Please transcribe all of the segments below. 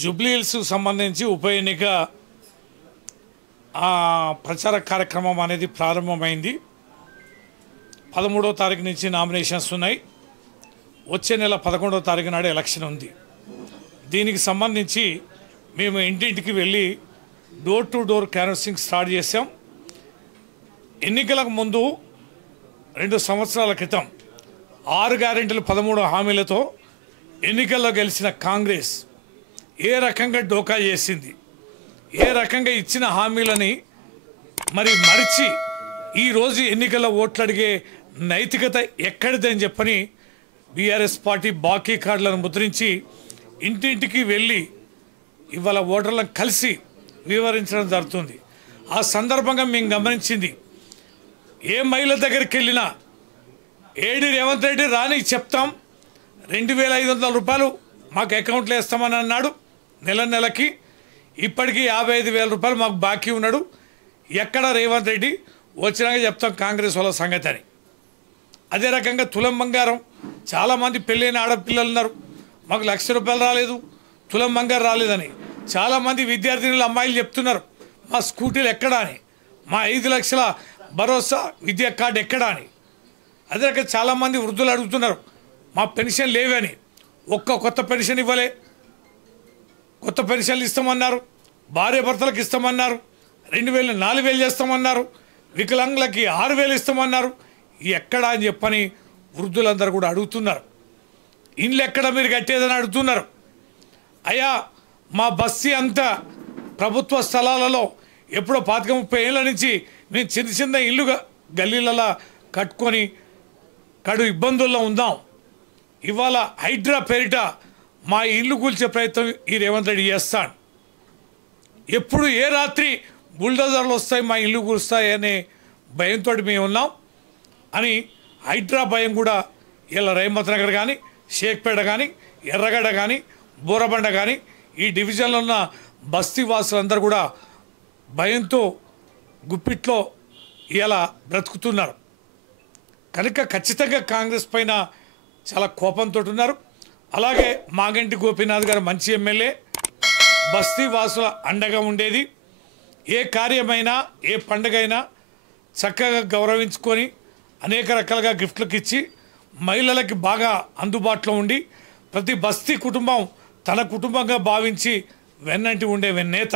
జూబ్లీహిల్స్ సంబంధించి ఉప ఎన్నిక ప్రచార కార్యక్రమం అనేది ప్రారంభమైంది. 13వ తారీఖు నుంచి నామినేషన్స్ ఉన్నాయి. వచ్చే నెల 11వ తారీఖు నాడు ఎలక్షన్ ఉంది. దీనికి సంబంధించి మేము ఇంటింటికి వెళ్ళి door to door canvassing start చేసాం. ఎన్నికలకు ముందు 2 సంవత్సరాల క్రితం 6 గ్యారెంటీలు 13 హామీలతో ఎన్నికల్లో గెలిచిన కాంగ్రెస్ ఏ రకంగా డోకా చేసింది, ఏ రకంగా ఇచ్చిన హామీలని మరి మరిచి ఈరోజు ఎన్నికల్లో ఓట్లు అడిగే నైతికత ఎక్కడిదని చెప్పని బీఆర్ఎస్ పార్టీ బాకీ కార్డులను ముద్రించి ఇంటింటికి వెళ్ళి ఇవాళ ఓటర్లను కలిసి వివరించడం జరుగుతుంది. ఆ సందర్భంగా మేము గమనించింది, ఏ మహిళ దగ్గరికి వెళ్ళినా ఏడి రేవంత్ రెడ్డి రాని చెప్తాం, 2500 రూపాయలు మాకు అకౌంట్లో వేస్తామని అన్నాడు. నెలకి ఇప్పటికీ 55,000 రూపాయలు మాకు బాకీ ఉన్నాడు. ఎక్కడ రేవంత్ రెడ్డి వచ్చినాక చెప్తాం కాంగ్రెస్ వాళ్ళ సంగతి అని. అదే రకంగా తులం బంగారం, చాలామంది పెళ్ళైన ఆడపిల్లలు ఉన్నారు, మాకు 1,00,000 రూపాయలు రాలేదు, తులం బంగారం రాలేదని. చాలామంది విద్యార్థినులు అమ్మాయిలు చెప్తున్నారు, మా స్కూటీలు ఎక్కడా అని, మా 5 లక్షల భరోసా విద్యా కార్డు ఎక్కడా అని. అదే రకంగా చాలామంది వృద్ధులు అడుగుతున్నారు, మా పెన్షన్ లేవని. కొత్త పెన్షన్ ఇవ్వలే, కొత్త పెన్షన్లు ఇస్తామన్నారు, భార్య భర్తలకు ఇస్తామన్నారు, 2,000 4,000 చేస్తామన్నారు, వికలాంగులకి 6,000 ఇస్తామన్నారు. ఎక్కడా అని చెప్పని వృద్ధులందరూ కూడా అడుగుతున్నారు. ఇండ్లు ఎక్కడ మీరు కట్టేదని అడుగుతున్నారు. అయ్యా మా బస్తీ అంతా ప్రభుత్వ స్థలాలలో ఎప్పుడో 25-30 ఏళ్ళ నుంచి మేము చిన్న ఇల్లుగా గల్లీలలో కట్టుకొని కడు ఇబ్బందుల్లో ఉందాం. ఇవాళ హైడ్రా పేరిట మా ఇల్లు కూల్చే ప్రయత్నం ఈ రేవంత్ రెడ్డి చేస్తాడు. ఎప్పుడు ఏ రాత్రి బుల్డోజర్లు వస్తాయి మా ఇల్లు కూలుస్తాయి అనే భయంతో మేము ఉన్నాం అని హైడ్రా భయం కూడా ఇలా రైమత్ నగర్ కానీ, షేక్పేట కానీ, ఎర్రగడ్డ కానీ, బోరబండ కానీ ఈ డివిజన్లో ఉన్న బస్తీ వాసులందరూ కూడా భయంతో గుప్పిట్లో ఇలా బ్రతుకుతున్నారు. కనుక ఖచ్చితంగా కాంగ్రెస్ పైన చాలా కోపంతో ఉన్నారు. అలాగే మాగంటి గోపీనాథ్ గారు మంచి ఎమ్మెల్యే, బస్తీ వాసుల అండగా ఉండేది. ఏ కార్యమైనా ఏ పండుగైనా చక్కగా గౌరవించుకొని అనేక రకాలుగా గిఫ్ట్లకు ఇచ్చి మహిళలకి బాగా అందుబాటులో ఉండి ప్రతి బస్తీ కుటుంబం తన కుటుంబంగా భావించి వెన్నంటి ఉండే నేత.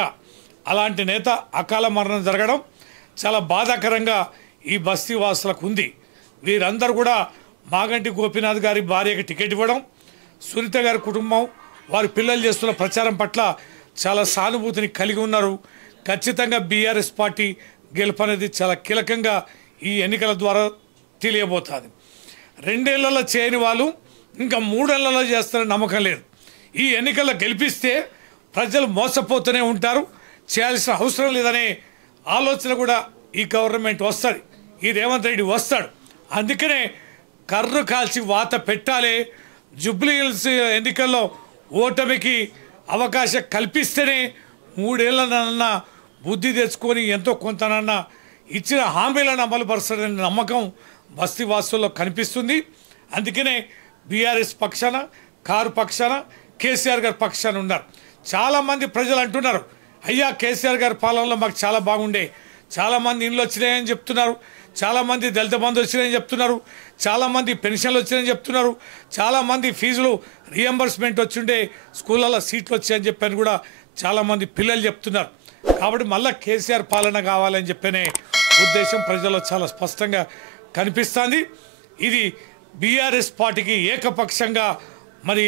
అలాంటి నేత అకాల మరణం జరగడం చాలా బాధాకరంగా ఈ బస్తీ వాసులకు ఉంది. వీరందరూ కూడా మాగంటి గోపీనాథ్ గారి భార్యకి టికెట్ ఇవ్వడం, సునీత గారి కుటుంబం వారి పిల్లలు చేస్తున్న ప్రచారం పట్ల చాలా సానుభూతిని కలిగి ఉన్నారు. ఖచ్చితంగా బీఆర్ఎస్ పార్టీ గెలుపు అనేది చాలా కీలకంగా ఈ ఎన్నికల ద్వారా తెలియబోతుంది. 2 ఏళ్లలో చేయని వాళ్ళు ఇంకా 3 ఏళ్లలో చేస్తారని నమ్మకం లేదు. ఈ ఎన్నికల్లో గెలిపిస్తే ప్రజలు మోసపోతూనే ఉంటారు, చేయాల్సిన అవసరం లేదనే ఆలోచన కూడా ఈ గవర్నమెంట్ వస్తుంది, ఈ రేవంత్ రెడ్డి వస్తాడు. అందుకనే కర్రు కాల్చి వాత పెట్టాలి. జూబ్లీహిల్స్ ఎన్నికల్లో ఓటమికి అవకాశం కల్పిస్తేనే 3 ఏళ్ళనన్నా బుద్ధి తెచ్చుకొని ఎంతో కొంతనన్నా ఇచ్చిన హామీలను అమలుపరుస్తాడనే నమ్మకం బస్తీ వాసుల్లో కనిపిస్తుంది. అందుకనే బీఆర్ఎస్ పక్షాన, కారు పక్షాన, కేసీఆర్ గారి పక్షాన ఉన్నారు. చాలామంది ప్రజలు అంటున్నారు, అయ్యా కేసీఆర్ గారి పాలనలో మాకు చాలా బాగుండే, చాలామంది ఇండ్లు వచ్చినాయని చెప్తున్నారు, చాలామంది దళిత బంధు వచ్చినాయని చెప్తున్నారు, చాలామంది పెన్షన్లు వచ్చినాయని చెప్తున్నారు, చాలామంది ఫీజులు రియంబర్స్మెంట్ వచ్చిండే, స్కూళ్ళల్లో సీట్లు వచ్చాయని చెప్పని కూడా చాలామంది పిల్లలు చెప్తున్నారు. కాబట్టి మళ్ళీ కేసీఆర్ పాలన కావాలని చెప్పనే ఉద్దేశం ప్రజల్లో చాలా స్పష్టంగా కనిపిస్తుంది. ఇది బీఆర్ఎస్ పార్టీకి ఏకపక్షంగా మరి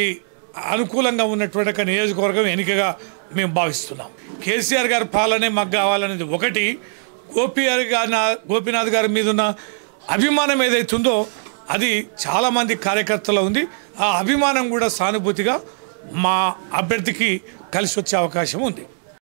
అనుకూలంగా ఉన్నటువంటి ఒక నియోజకవర్గం ఎన్నికగా మేము భావిస్తున్నాం. కేసీఆర్ గారి పాలనే మాకు కావాలనేది ఒకటి. గోపీనాథ్ గారి మీద ఉన్న అభిమానం ఏదైతుందో అది చాలామంది కార్యకర్తలు ఉంది. ఆ అభిమానం కూడా సానుభూతిగా మా అభ్యర్థికి కలిసి వచ్చే అవకాశం ఉంది.